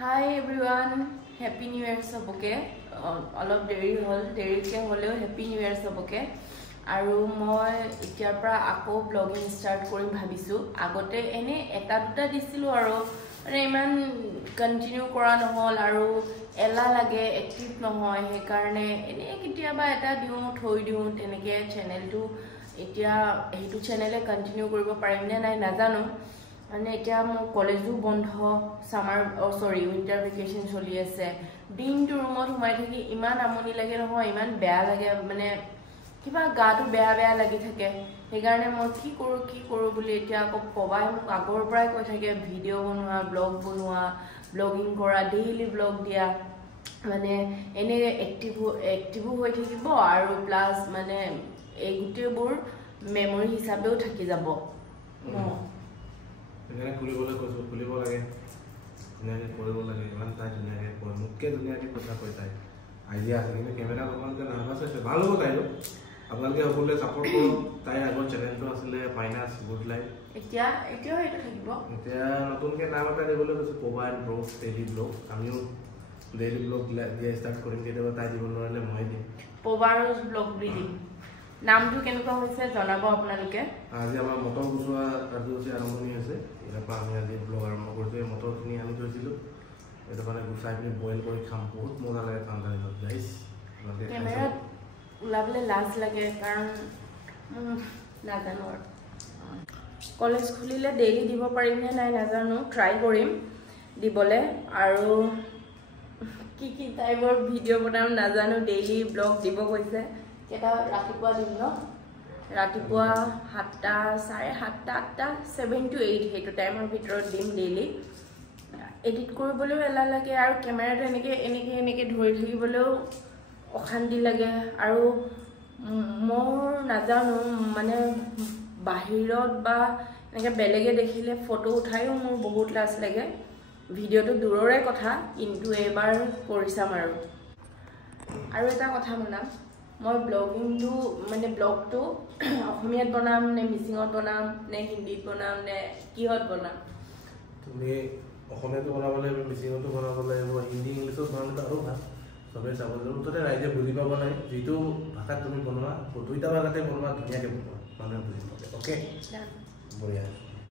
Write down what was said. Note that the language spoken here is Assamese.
Hi everyone, Happy New Year सबके অলপ দেৰি হল দেৰিকে হলেও Happy New Year सबके আৰু মই এতিয়াৰ পৰা আকৌ ব্লগিং ষ্টাৰ্ট কৰিম ভাবিছো আগতে এনে এটা দুটা দিছিলো আৰু মানে ইমান কন্টিনিউ কৰা নহল আৰু এলা লাগে এক্টিভ নহয় হে কাৰণে এনে কেতিয়াবা এটা দিও থৈ দিও তেনেকে চেনেলটো এতিয়া হেতু চেনেলে কন্টিনিউ কৰিব পাৰিম নে নাই নাজানো মানে এতিয়া মোৰ কলেজো বন্ধ সামাৰ সৰি উইন্টাৰ ভেকেশন চলি আছে দিনটো ৰুমত সোমাই থাকি ইমান আমনি লাগে নহয় ইমান বেয়া লাগে মানে কিবা গাটো বেয়া লাগি থাকে সেই কাৰণে মই কি কৰো বুলি এতিয়া আকৌ পবাই মোক আগৰ পৰাই কৈ থাকে ভিডিও বনোৱা ব্লগিং কৰা ডেইলি ব্লগ দিয়া মানে এনে এক্টিভ হৈ থাকিব আৰু প্লাস মানে এই গুটেবোৰ মেমৰি হিচাপেও থাকি যাব এনে খুলিবলৈ কৈছো খুলিব লাগে ধুনীয়াকে কৰিব লাগে ইমান তাই ধুনীয়াকে কয় মুখকে ধুনীয়াকে কথা কৈ তাই আইডিয়া আছে কিন্তু কেমেৰা অকণকে নাৰ্ভাছ হৈছে ভাল হ'ব তাইৰো আপোনালোকে সকলোৱে ছাপোৰ্ট কৰক তাইৰ আগৰ চেনেলটো আছিলে মাইনাছ গুড লাইফ এতিয়াও এইটো থাকিব এতিয়া নতুনকে নাম এটা দিবলৈ কৈছো পবা এণ্ড ব্লগ ডেইলি ব্লগ আমিও ডেইলি ব্লগ দিয়া ষ্টাৰ্ট কৰিম কেতিয়াবা তাই দিব নোৱাৰিলে মই দিম পবাৰছ ব্লগ বুলি দিম নামটো কেনেকুৱা হৈছে জনাব আপোনালোকে আজি আমাৰ মটৰ গুছোৱা কাৰ্যসূচী আৰম্ভণি হৈছে ইয়াৰ পৰা আমি আজি ব্লগ আৰম্ভ কৰিছো এই মটৰখিনি আনি থৈছিলো এটা মানে গুচাই পিনি বইল কৰি খাম বহুত মজা লাগে ঠাণ্ডা দিনত গাইছ কেমেৰাত ওলাবলৈ লাজ লাগে কাৰণ নাজানো আৰু কলেজ খুলিলে ডেইলি দিব পাৰিম নে নাই নাজানো ট্ৰাই কৰিম দিবলৈ আৰু কি টাইপৰ ভিডিঅ' বনাম নাজানো ডেইলি ব্লগ দিব কৈছে কেটা ৰাতিপুৱা দিম ন ৰাতিপুৱা 7টা 7:30 8টা 7 to 8 হেতু টাইমৰ ভিতৰত দিম ডেইলি এডিট কৰিবলৈ এলা লাগে আৰু কেমেৰাটো এনেকে ধৰি থাকিবলৈও অশান্তি লাগে আৰু মোৰ নাজানো মানে বাহিৰত বা এনেকে বেলেগে দেখিলে ফটো উঠাইও মোৰ বহুত লাজ লাগে ভিডিঅ'টো দূৰৰে কথা কিন্তু এবাৰ কৰিছাম আৰু এটা কথা মনাম মই ব্লগিংটো মানে ব্লগটো অসমীয়াত বনাম নে মিচিঙত বনাম নে হিন্দীত বনাম নে কিহত বনাম তুমি অসমীয়াটো বনাব লাগিব মিচিঙতো বনাব লাগিব হিন্দী ইংলিছত বনালে আৰু ভাল সবে চাব মুঠতে ৰাইজে বুজি পাব নাই যিটো ভাষাত তুমি বনোৱা দুইটা ভাষাতে বনোৱা ধুনীয়াকৈ বনোৱা মানুহে বুজি পাব অ'কে বঢ়িয়া